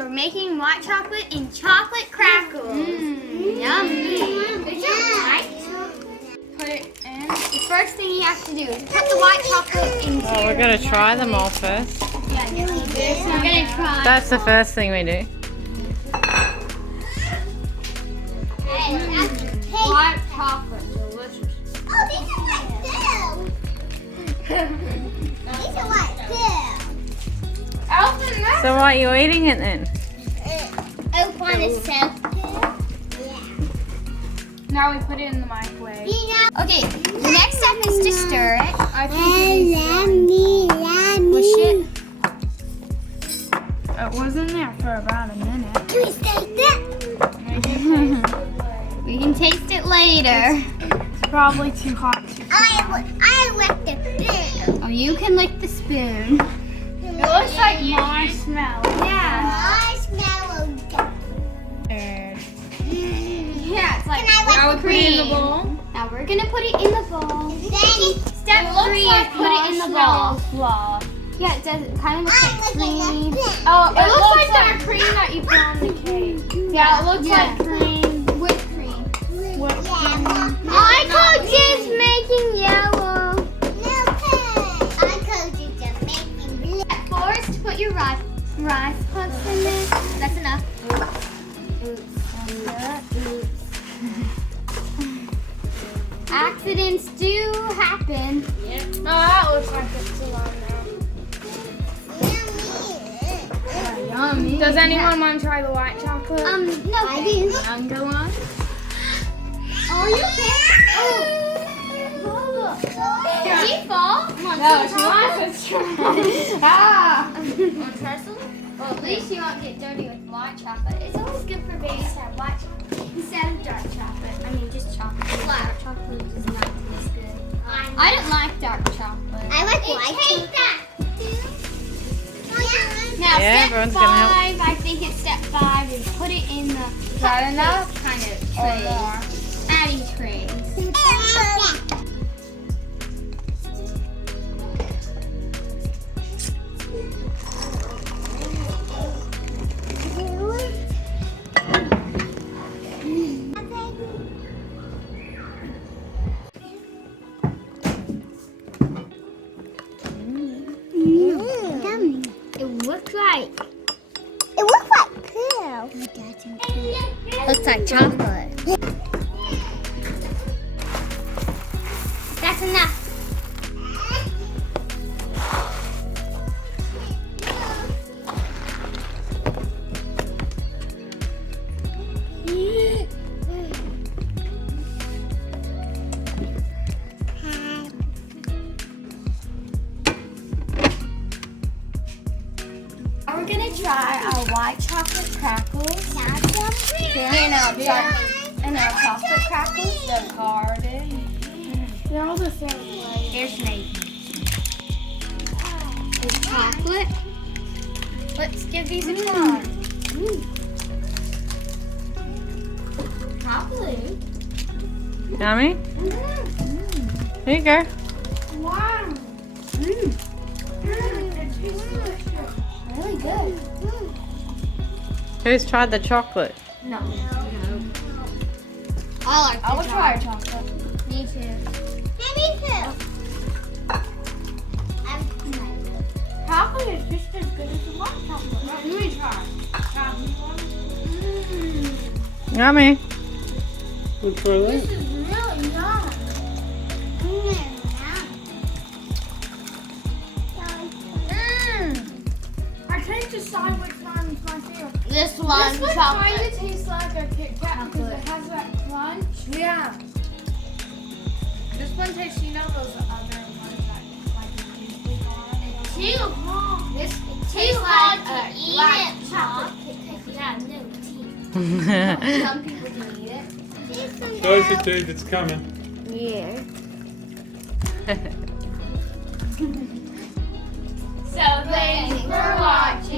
So we're making white chocolate and chocolate crackles. Yummy. Put it in. The first thing you have to do is put the white chocolate into Oh, we're going to try them all first. Yeah, we're going to try. That's the first thing we do. White chocolate, delicious. Oh, these are white too. These are white too. So why are you eating it then? Open is so good. Now we put it in the microwave. Okay, the next step is to stir it. I think Push it. it was in there for about a minute. Can we taste it? We can taste it later. It's probably too hot. I licked the spoon. Oh, you can lick the spoon. It looks like marshmallow. Yeah. Marshmallow. Yeah, it's like Can I lick now the we put it in the cream? bowl. Now we're gonna put it in the bowl. Step It 3 is put it in the bowl. Fluff. Yeah, it does. It kind of looks like cream. Oh, It looks like that cream that you put on the cake. Yeah, it looks like cream. Whipped cream. I coach is making yellow. No, I coach is just making blue. Step 4 is to put your rice puffs in there. That's enough. Accidents do happen. Yep. Oh, that looks like it's still on there. Yummy. Does anyone want to try the white chocolate? No, I do. Go on. Are you okay? Did she fall? No, she wants to try. Ah! Want to try some? Well, at least you won't get dirty with white chocolate. It's always good for babies to have white chocolate instead of dark chocolate. I mean, just chocolate. Dark chocolate does not taste good. I don't like dark chocolate. I like white chocolate. Now, Yeah, step everyone's 5, gonna help. I think it's step 5, is put it in the cupcake kind of tray. Adding trays. It looks like poo. Looks like chocolate. That's enough. We're gonna try our white chocolate crackles and our chocolate crackles. They're garden. They're all the same flavor. Here's Nathan. It's chocolate. Let's give these a try. Chocolate. Yummy? Here you go. Wow. Really good. Who's tried the chocolate? No. I would try chocolate. Me too. Me too. Chocolate is just as good as the white chocolate. Let me try. Yummy. We'll try that. This is really yum. I can't decide which one's my favorite. This This one kind of tastes like a Kit Kat because it has that crunch. Yeah. This one tastes, you know, those other ones that like usually are. Too long. This Too tastes hard like to a eat black it, chocolate. Yeah, no teeth. Some people can eat it. Shows the teeth, it's coming. Yeah. So thanks for watching.